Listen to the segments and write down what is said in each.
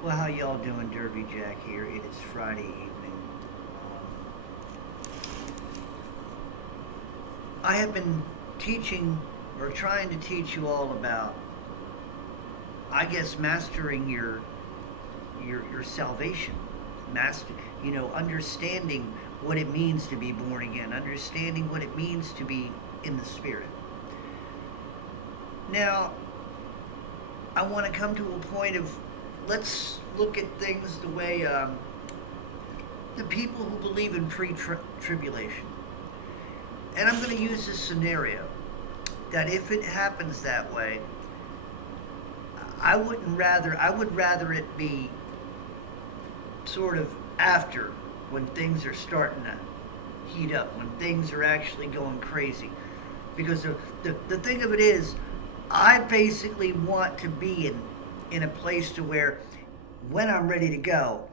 Well, how y'all doing? Derby Jack here. It is Friday evening. I have been teaching or trying to teach you all about, I guess, mastering your salvation, master, understanding what it means to be born again, understanding what it means to be in the Spirit. Now, I want to come to a point of let's look at things the way the people who believe in pre-tribulation. And I'm going to use this scenario that if it happens that way, I would rather it be sort of after, when things are starting to heat up, when things are actually going crazy. Because the thing of it is, I basically want to be in a place to where when I'm ready to go,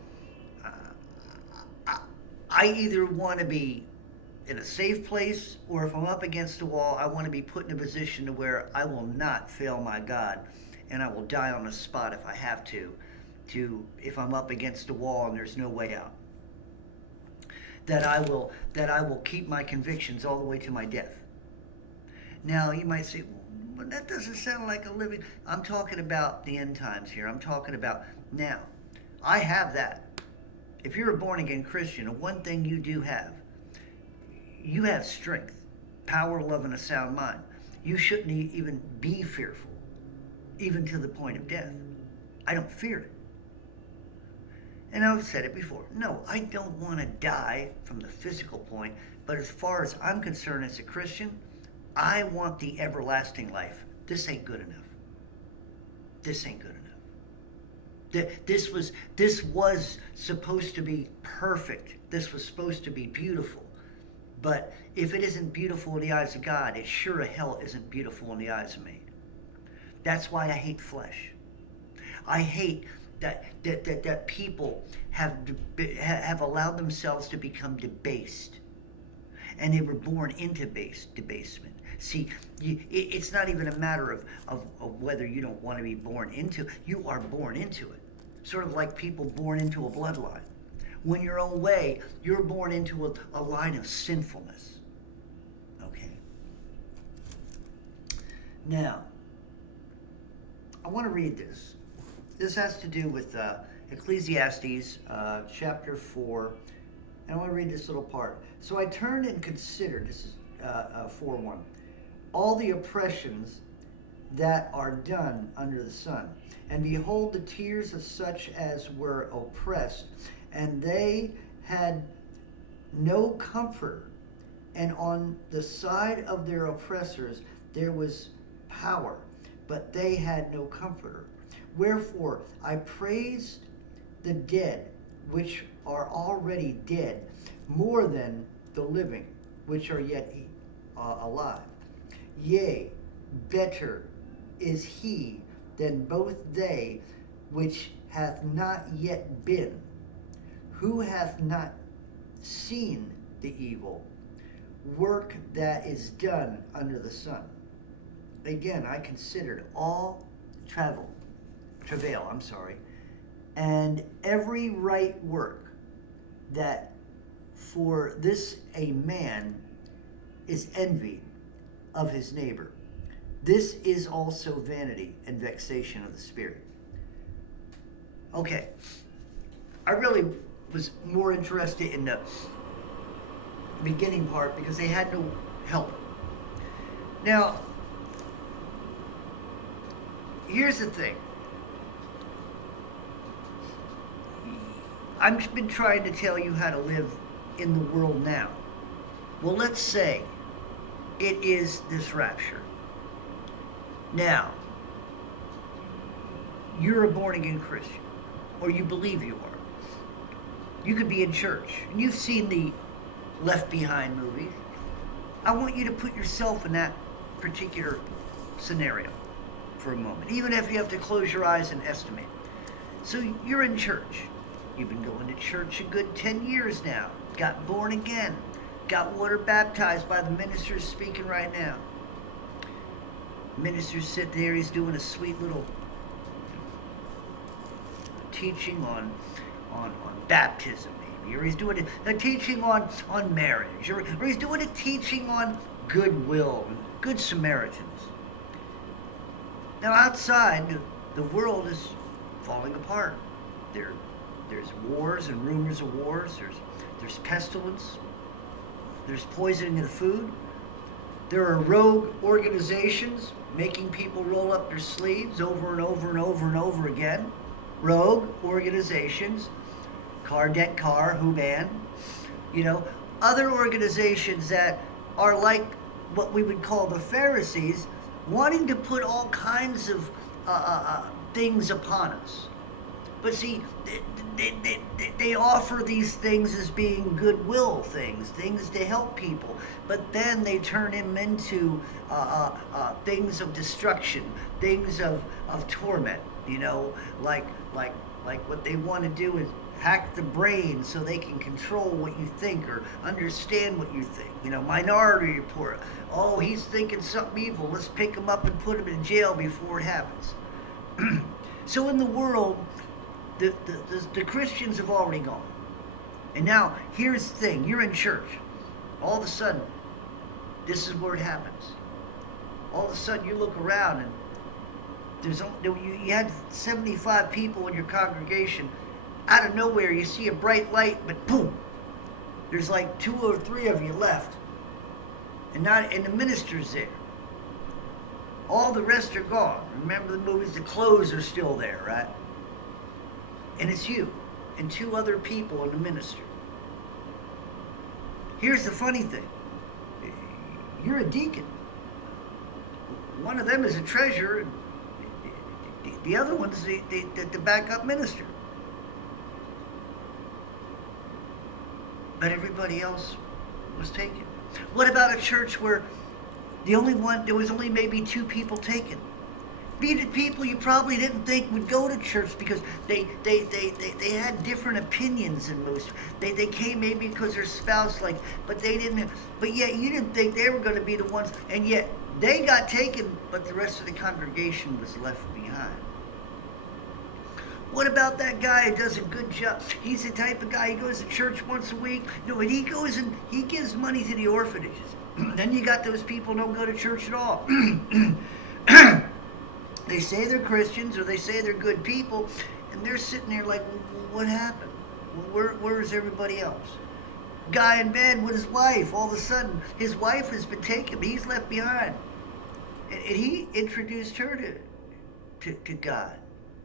uh, I either want to be in a safe place, or if I'm up against a wall, I want to be put in a position to where I will not fail my God, and I will die on the spot if I have to if I'm up against a wall and there's no way out. That I will keep my convictions all the way to my death. Now you might say, well, that doesn't sound like a living. I'm talking about the end times here. I'm talking about now. I have that. If you're a born again Christian, one thing you have strength, power, love, and a sound mind. You shouldn't even be fearful, even to the point of death. I don't fear it. And I've said it before. No, I don't want to die from the physical point, but as far as I'm concerned as a Christian, I want the everlasting life. This ain't good enough. This ain't good enough. This was supposed to be perfect. This was supposed to be beautiful. But if it isn't beautiful in the eyes of God, it sure as hell isn't beautiful in the eyes of me. That's why I hate flesh. I hate that people have allowed themselves to become debased, and they were born into debasement. See, it's not even a matter of whether you don't want to be born into. You are born into it. Sort of like people born into a bloodline. When your own way, you're born into a line of sinfulness. Okay. Now, I want to read this. This has to do with Ecclesiastes chapter 4. And I want to read this little part. So I turned and considered, this is 4:1, all the oppressions that are done under the sun. And behold, the tears of such as were oppressed, and they had no comfort. And on the side of their oppressors there was power, but they had no comforter. Wherefore I praised the dead, which are already dead, more than the living, which are yet alive. Yea, better is he than both they which hath not yet been, who hath not seen the evil work that is done under the sun. Again, I considered all travail, and every right work, that for this a man is envied of his neighbor. This is also vanity and vexation of the spirit. Okay, I really was more interested in the beginning part because they had no help. Now, here's the thing. I've been trying to tell you how to live in the world now. Well, let's say it is this rapture. Now, you're a born-again Christian, or you believe you are. You could be in church, and you've seen the Left Behind movies. I want you to put yourself in that particular scenario for a moment, even if you have to close your eyes and estimate. So you're in church. You've been going to church a good 10 years now. Got born again. Got water baptized by the minister speaking right now. Minister's sitting there, he's doing a sweet little teaching on baptism, maybe, or he's doing a teaching on marriage, or he's doing a teaching on goodwill, good Samaritans. Now outside, the world is falling apart. There's wars and rumors of wars. There's pestilence. There's poisoning of the food. There are rogue organizations making people roll up their sleeves over and over and over and over again. Rogue organizations, Car Debt Car, Huban, other organizations that are like what we would call the Pharisees, wanting to put all kinds of things upon us. But see, they offer these things as being goodwill things to help people. But then they turn them into things of destruction, things of torment. Like what they want to do is hack the brain so they can control what you think or understand what you think. Minority Report. Oh, he's thinking something evil. Let's pick him up and put him in jail before it happens. So in the world, the Christians have already gone. And now, here's the thing. You're in church. All of a sudden, this is where it happens. All of a sudden, you look around and you had 75 people in your congregation. Out of nowhere, you see a bright light, but boom, there's like 2 or 3 of you left. And the minister's there. All the rest are gone. Remember the movies? The clothes are still there, right? And it's you and 2 other people in the ministry. Here's the funny thing. You're a deacon. One of them is a treasurer, and the other one's the backup minister. But everybody else was taken. What about a church where there was only maybe 2 people taken? People you probably didn't think would go to church because they had different opinions than most. They came maybe because their spouse but they didn't. But yet you didn't think they were going to be the ones, and yet they got taken, but the rest of the congregation was left behind. What about that guy who does a good job? He's the type of guy, he goes to church once a week. And he goes and he gives money to the orphanages. Then you got those people who don't go to church at all. They say they're Christians or they say they're good people, and they're sitting there like, what happened? Where is everybody else? Guy in bed with his wife, all of a sudden, his wife has been taken, but he's left behind. And he introduced her to God,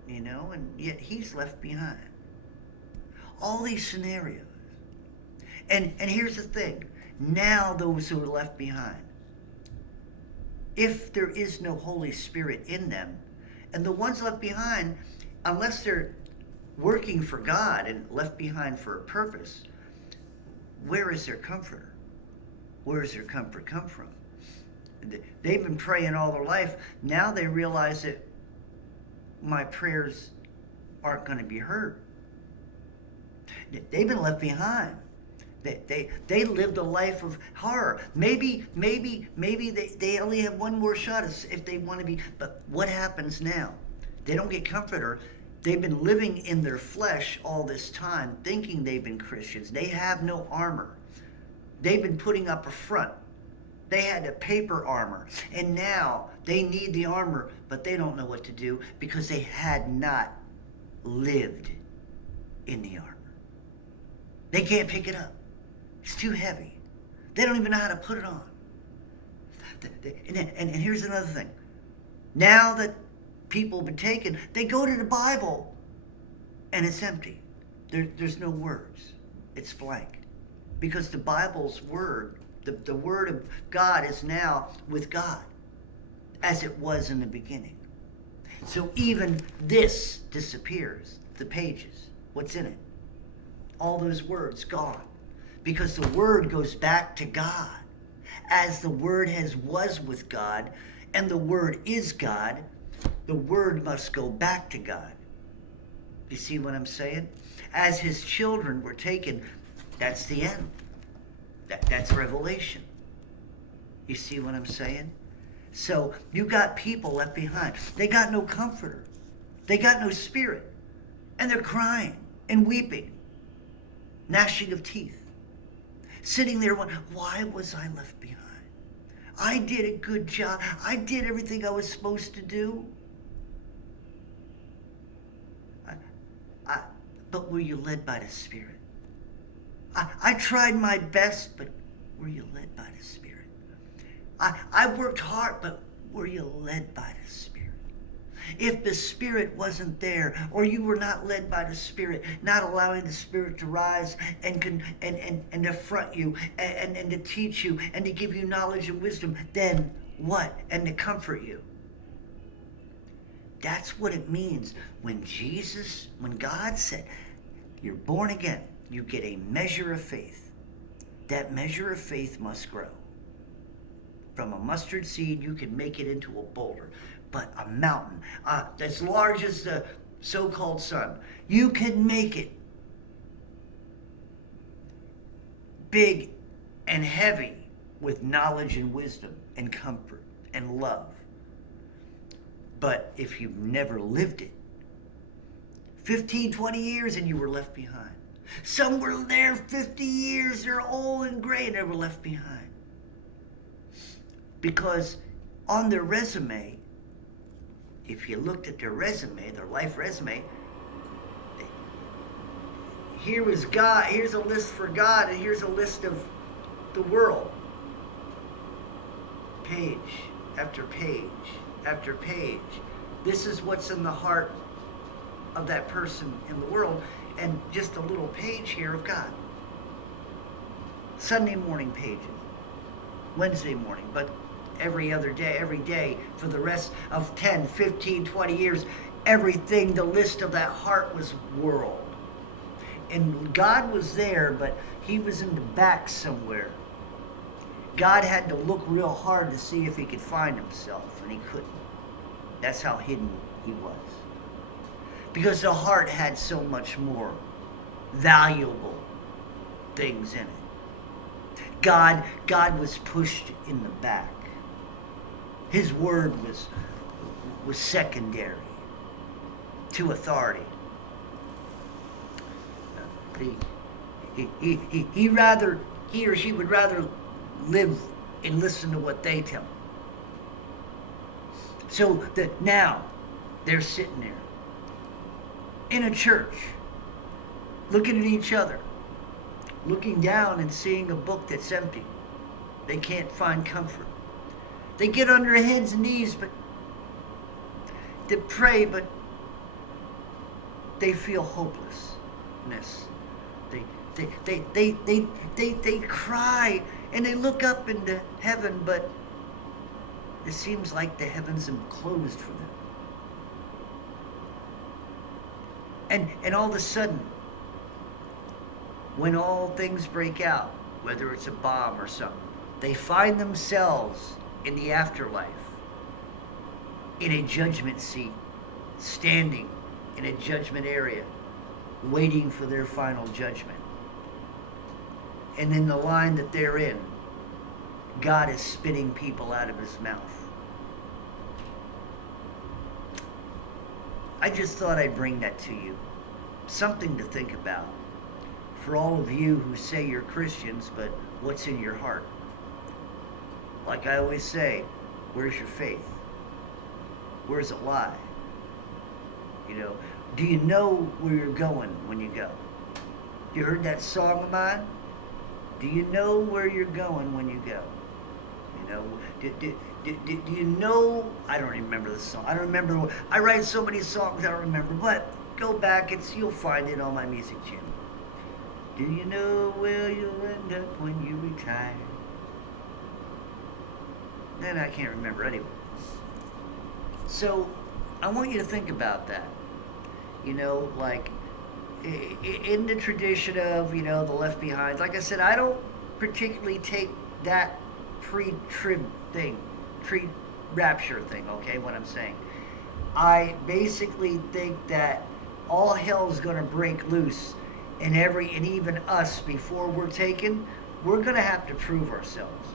and yet he's left behind. All these scenarios. And here's the thing. Now those who are left behind, if there is no Holy Spirit in them, and the ones left behind, unless they're working for God and left behind for a purpose, where is their comforter? Where does their comfort come from? They've been praying all their life. Now they realize that my prayers aren't going to be heard. They've been left behind. They lived a life of horror. Maybe they only have one more shot if they want to be. But what happens now? They don't get comforter. They've been living in their flesh all this time, thinking they've been Christians. They have no armor. They've been putting up a front. They had a paper armor. And now they need the armor, but they don't know what to do because they had not lived in the armor. They can't pick it up. It's too heavy. They don't even know how to put it on. And here's another thing. Now that people have been taken, they go to the Bible and it's empty. There's no words. It's blank. Because the Bible's word, the word of God is now with God as it was in the beginning. So even this disappears, the pages, what's in it. All those words gone. Because the word goes back to God. As the word was with God, and the word is God, the word must go back to God. You see what I'm saying? As his children were taken, that's the end. That's Revelation. You see what I'm saying? So you got people left behind. They got no comforter. They got no spirit. And they're crying and weeping, gnashing of teeth, sitting there wondering, why was I left behind? I did a good job. I did everything I was supposed to do. But were you led by the Spirit? I tried my best, but were you led by the Spirit? I worked hard, but were you led by the Spirit? If the Spirit wasn't there, or you were not led by the Spirit, not allowing the Spirit to rise and to front you and to teach you and to give you knowledge and wisdom, then what? And to comfort you. That's what it means when God said, you're born again, you get a measure of faith. That measure of faith must grow. From a mustard seed, you can make it into a boulder. But a mountain as large as the so-called sun, you can make it big and heavy with knowledge and wisdom and comfort and love. But if you've never lived it, 15, 20 years and you were left behind. Some were there 50 years, they're old and gray and they were left behind. Because on their resume, if you looked at their resume, their life resume, here was God, here's a list for God, and here's a list of the world. Page after page after page. This is what's in the heart of that person in the world, and just a little page here of God. Sunday morning pages, Wednesday morning, but every other day, every day for the rest of 10, 15, 20 years, everything, the list of that heart was world. And God was there, but he was in the back somewhere. God had to look real hard to see if he could find himself, and he couldn't. That's how hidden he was. Because the heart had so much more valuable things in it. God was pushed in the back. His word was secondary to authority. He or she would rather live and listen to what they tell him. So that now they're sitting there in a church, looking at each other, looking down and seeing a book that's empty. They can't find comfort. They get on their heads and knees, but they pray, but they feel hopelessness. They cry and they look up into heaven, but it seems like the heavens have closed for them. And all of a sudden, when all things break out, whether it's a bomb or something, they find themselves in the afterlife, in a judgment seat, standing in a judgment area, waiting for their final judgment. And in the line that they're in, God is spitting people out of his mouth. I just thought I'd bring that to you. Something to think about. For all of you who say you're Christians, but what's in your heart? Like I always say, where's your faith? Where does it lie? You know, do you know where you're going when you go? You heard that song of mine? Do you know where you're going when you go? You know, do you know? I don't remember the song. I don't remember. I write so many songs I don't remember. But go back, you'll find it on my music channel. Do you know where you'll end up when you retire? Then I can't remember anyway. So I want you to think about that. You know, like in the tradition of, you know, the Left Behind. Like I said, I don't particularly take that pre-trib thing, pre-rapture thing, okay, what I'm saying. I basically think that all hell's going to break loose, and even us, before we're taken, we're going to have to prove ourselves.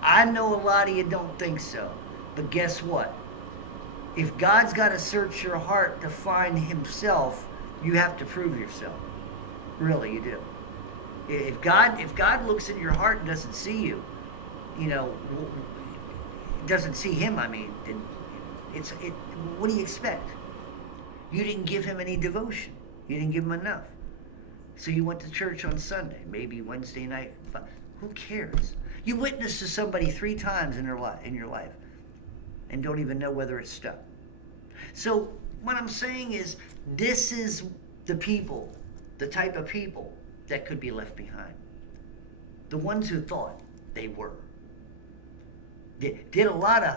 I know a lot of you don't think so, but guess what? If God's got to search your heart to find himself, You have to prove yourself. Really, you do. If God looks in your heart and doesn't see you, you know, doesn't see him, I mean, then what do you expect? You didn't give him any devotion. You didn't give him enough. So you went to church on Sunday, maybe Wednesday night. Who cares? You witnessed to somebody 3 times in your life and don't even know whether it's stuck. So what I'm saying is, this is the people, the type of people that could be left behind. The ones who thought they were. Did a lot of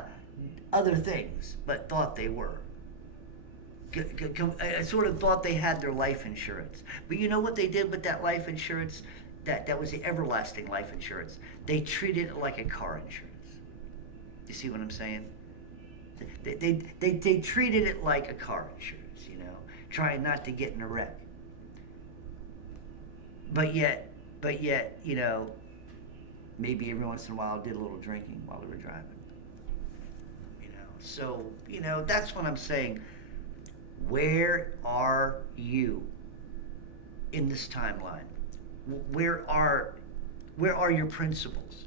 other things, but thought they were. Sort of thought they had their life insurance. But you know what they did with that life insurance? That was the everlasting life insurance. They treated it like a car insurance. You see what I'm saying? They treated it like a car insurance, you know, trying not to get in a wreck. But yet, you know, maybe every once in a while did a little drinking while they were driving. You know, so, you know, that's what I'm saying. Where are you in this timeline? Where are your principles?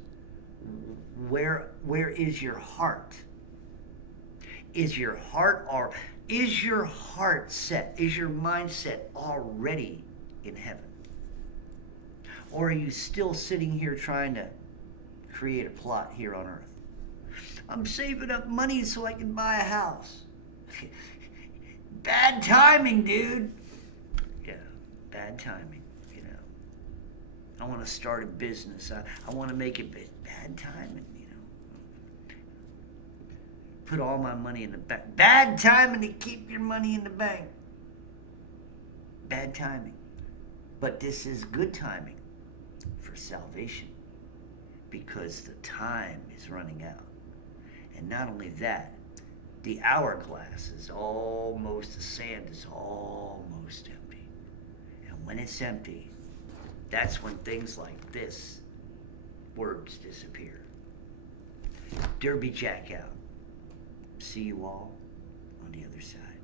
Where is your heart? Is your heart set? Is your mindset already in heaven? Or are you still sitting here trying to create a plot here on earth? I'm saving up money so I can buy a house. Bad timing, dude. Yeah, bad timing, you know. I want to start a business. I want to make it bad timing, you know. Put all my money in the bank. Bad timing to keep your money in the bank. Bad timing. But this is good timing for salvation, because the time is running out. And not only that, the hourglass is almost, the sand is almost empty. And when it's empty, that's when things like this, words disappear. Derby Jack out. See you all on the other side.